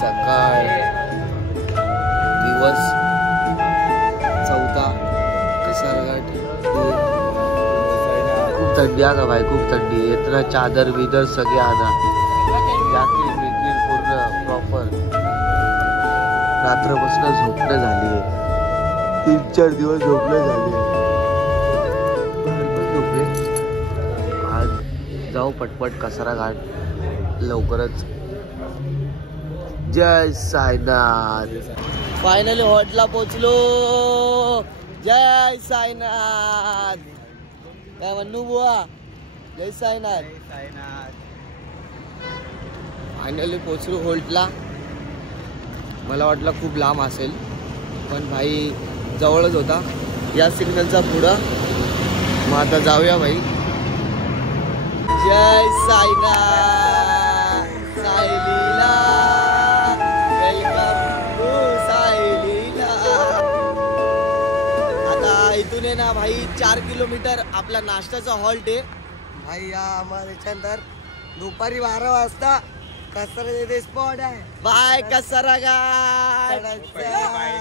सकाळ दिवस चौथा कसरघाट खूप थंडी आहे का भाई, खूप थंडी. इतना चादर बिदर सगळे आना, जॅकेट बिकेट पूर्ण प्रॉपर. रात्रपासून झोपणं झाली आहे, 3-4 दिवस झोपणं झाली. आज जाऊ पटपट कसारा घाट लवकरच. जय साईनाथ. फायनली हॉटला पोचलो. जय साईनाथ. काय म्हणू बुवा, जय साईनाथ. फायनली पोचलो होल्टला. मला वाटलं खूप लांब असेल, पण भाई जवळच होता या सिग्नलचा पुढं. मग आता जाऊया भाई. जय साईनाथ. Saileela welcome to Saileela. आता इथून आहे ना भाई 4 किलोमीटर आपला नाश्त्याचा हॉल्ट आहे भाई. या हमारे अंदर दुपारी 12 वाजता कसरा स्पॉट आहे. बाय कसरा घाट.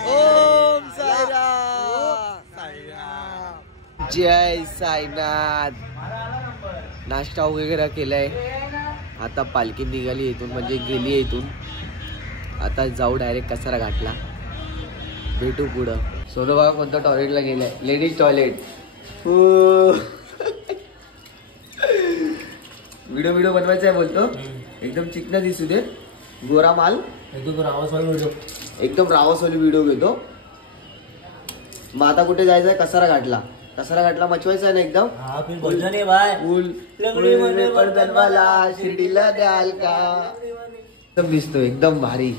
ओम साईराम. जय साईनाथ. नाश्ता वगैरे केलाय. आता पालखी निघाली इथून, म्हणजे गेली आहे इथून. आता जाऊ डायरेक्ट कसारा घाटला. भेटू पुढं. सोनू बाबा कोणत्या टॉयलेटला गेलाय, लेडीज टॉयलेट. व्हिडिओ बनवायचा आहे बोलतो. एकदम चिकना दिसू दे, गोरा माल, एकदम रावसवाली व्हिडिओ घेतो. मग आता कुठे जायचंय, कसारा घाटला. कसारा घाटला मचवायचा आहे ना एकदम. शिर्डीला द्याल का, एकदम दिसतो एकदम भारी.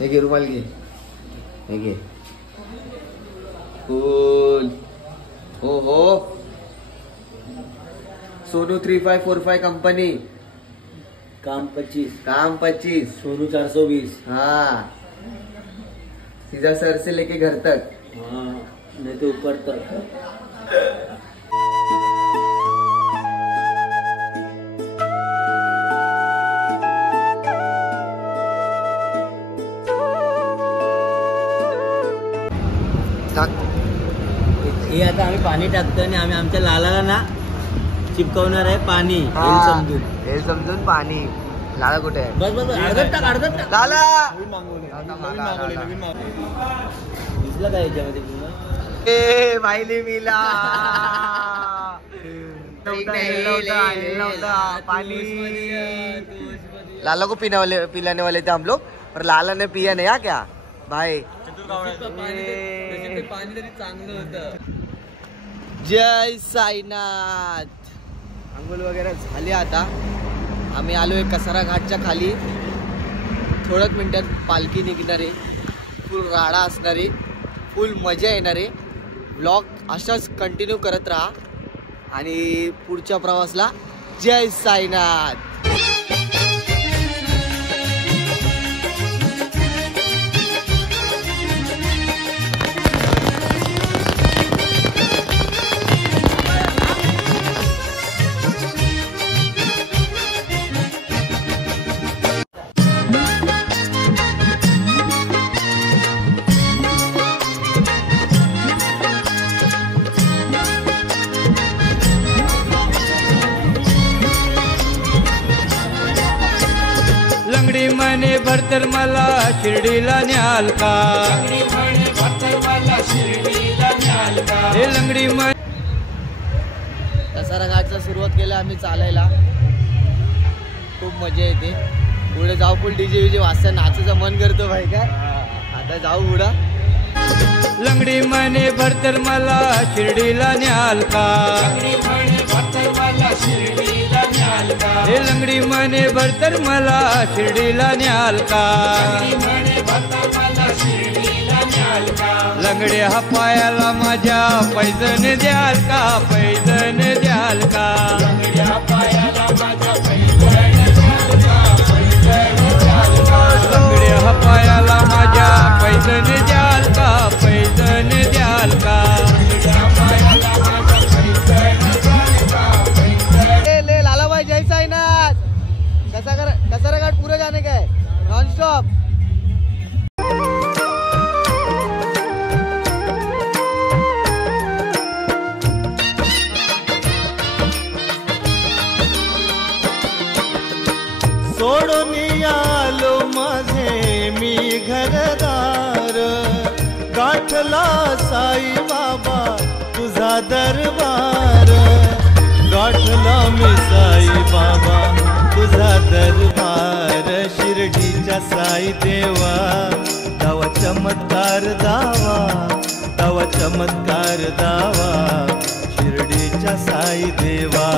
हे घे रुमाल, घे हे घे. फुल. हो हो. सोनू 3545 कंपनी. काम 25. काम 25. सोनू 420. हाँ, सीधा सर से लेके घर तक. हाँ, नहीं तो ऊपर तक. हे आता आम्ही पाणी टाकतो आणि आम्ही आमच्या लालाला ना चिपकवणार आहे पाणी. हे समजून पाणी. लाला कुठे आहे? बस बस अर्धत टाक. लाला दिसलं काय याच्यामध्ये? ए भाईली मिला पानी. लाला को पिलाने वाले थे हम लोग, पर लाला ने पिया नहीं. क्या भाई, पाणी तरी चांगलं होतं. जय साईनाथ. अंघोळ वगैरे झाली. आता आम्ही आलोय कसारा घाटच्या खाली. थोड्याच मिनिटात पालखी निघणार आहे. फुल राडा असणार आहे, फुल मजा येणार आहे. ब्लॉग अशाच कंटिन्यू करत राहा आणि पुढच्या प्रवासला जय साईनाथ. लंगडी म्हणे भरतर मला शिर्डीला न्याल का. हे लंगडी म्हणे. कसारा घाटचा सुरुवात केला आम्ही चालायला. खूप मजा येते. पुढे जाऊ फुल डीजे विजे वाजता नाचायचं मन करतो भाई. काय आता जाऊ पुढं. लंगडी म्हणे भरतर मला शिर्डीला न्याल का. हे लंगडी म्हणे भरतर मला शिर्डीला न्याल का. लंगडे हा पायाला माझ्या पैजण द्याल का. पैजण द्याल का. लंगडे हा पायाला माझ्या पैजण द्याल का. पैजण द्याल का. लालाबाई जय साईनाथ. कसारा घाट पूरा जाने का है नॉन स्टॉप। सोडून आलो माझे मी घरदार, गाठला साई बाबा तुझा दरबार, गाठला मी साई बाबा तुझा दरबार, शिर्डीच्या साई देवा दावा चमत्कार दावा, दावा चमत्कार दावा, शिर्डीच्या साई देवा।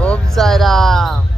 ओम साईराम।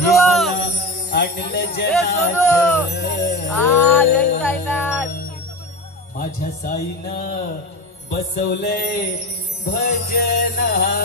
सोनू आणलं साईनाथ माझ्या साईनं बसवलंय भजनात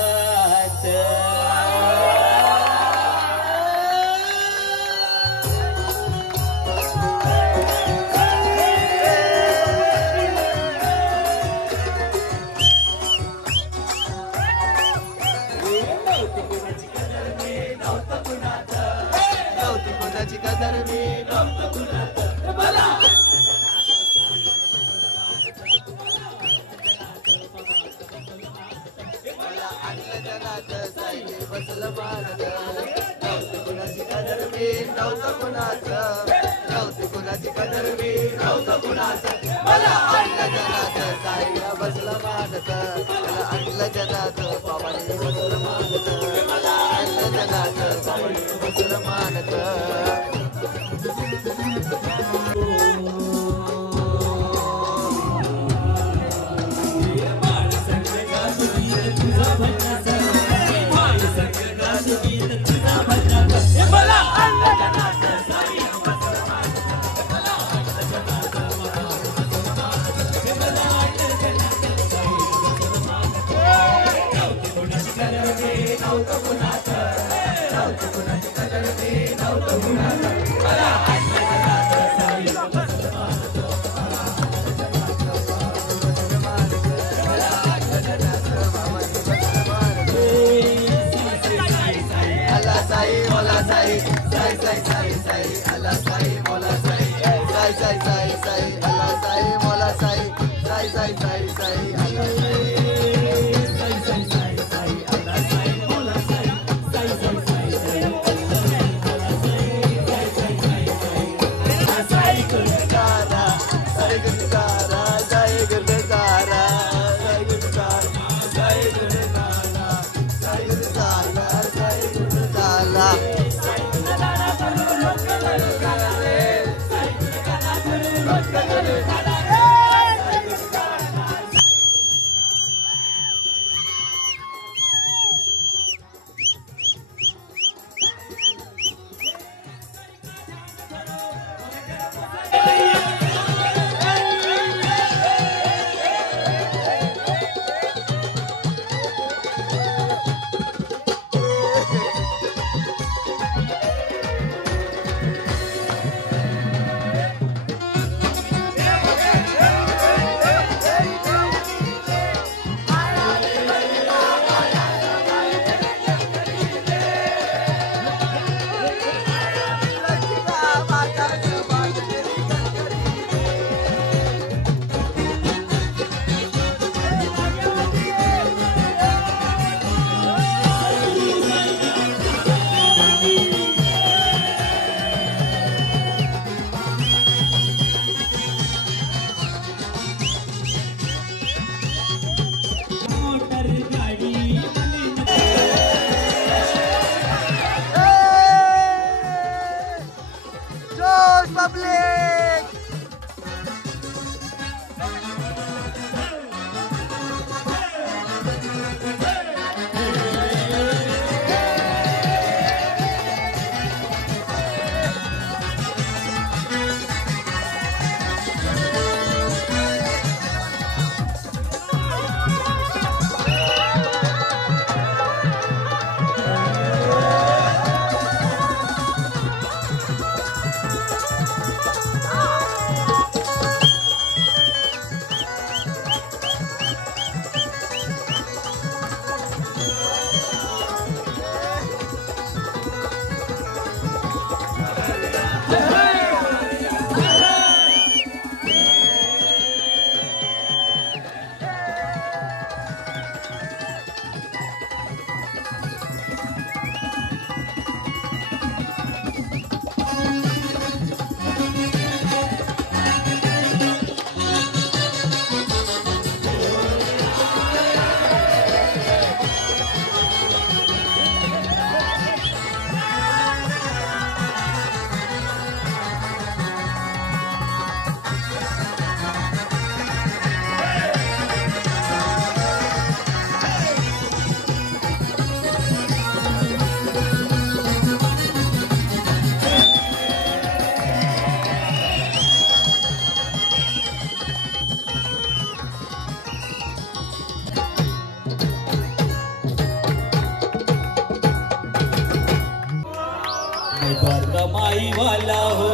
साई वाला हो।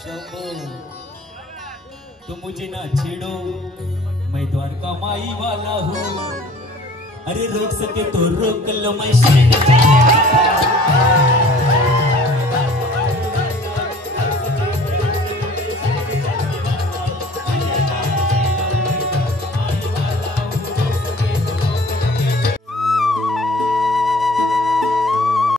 शंभो तो मुझे ना छेड़ो, मैं द्वारका माई वाला हूँ। अरे रोक सके तो रोक लो, मैं शरण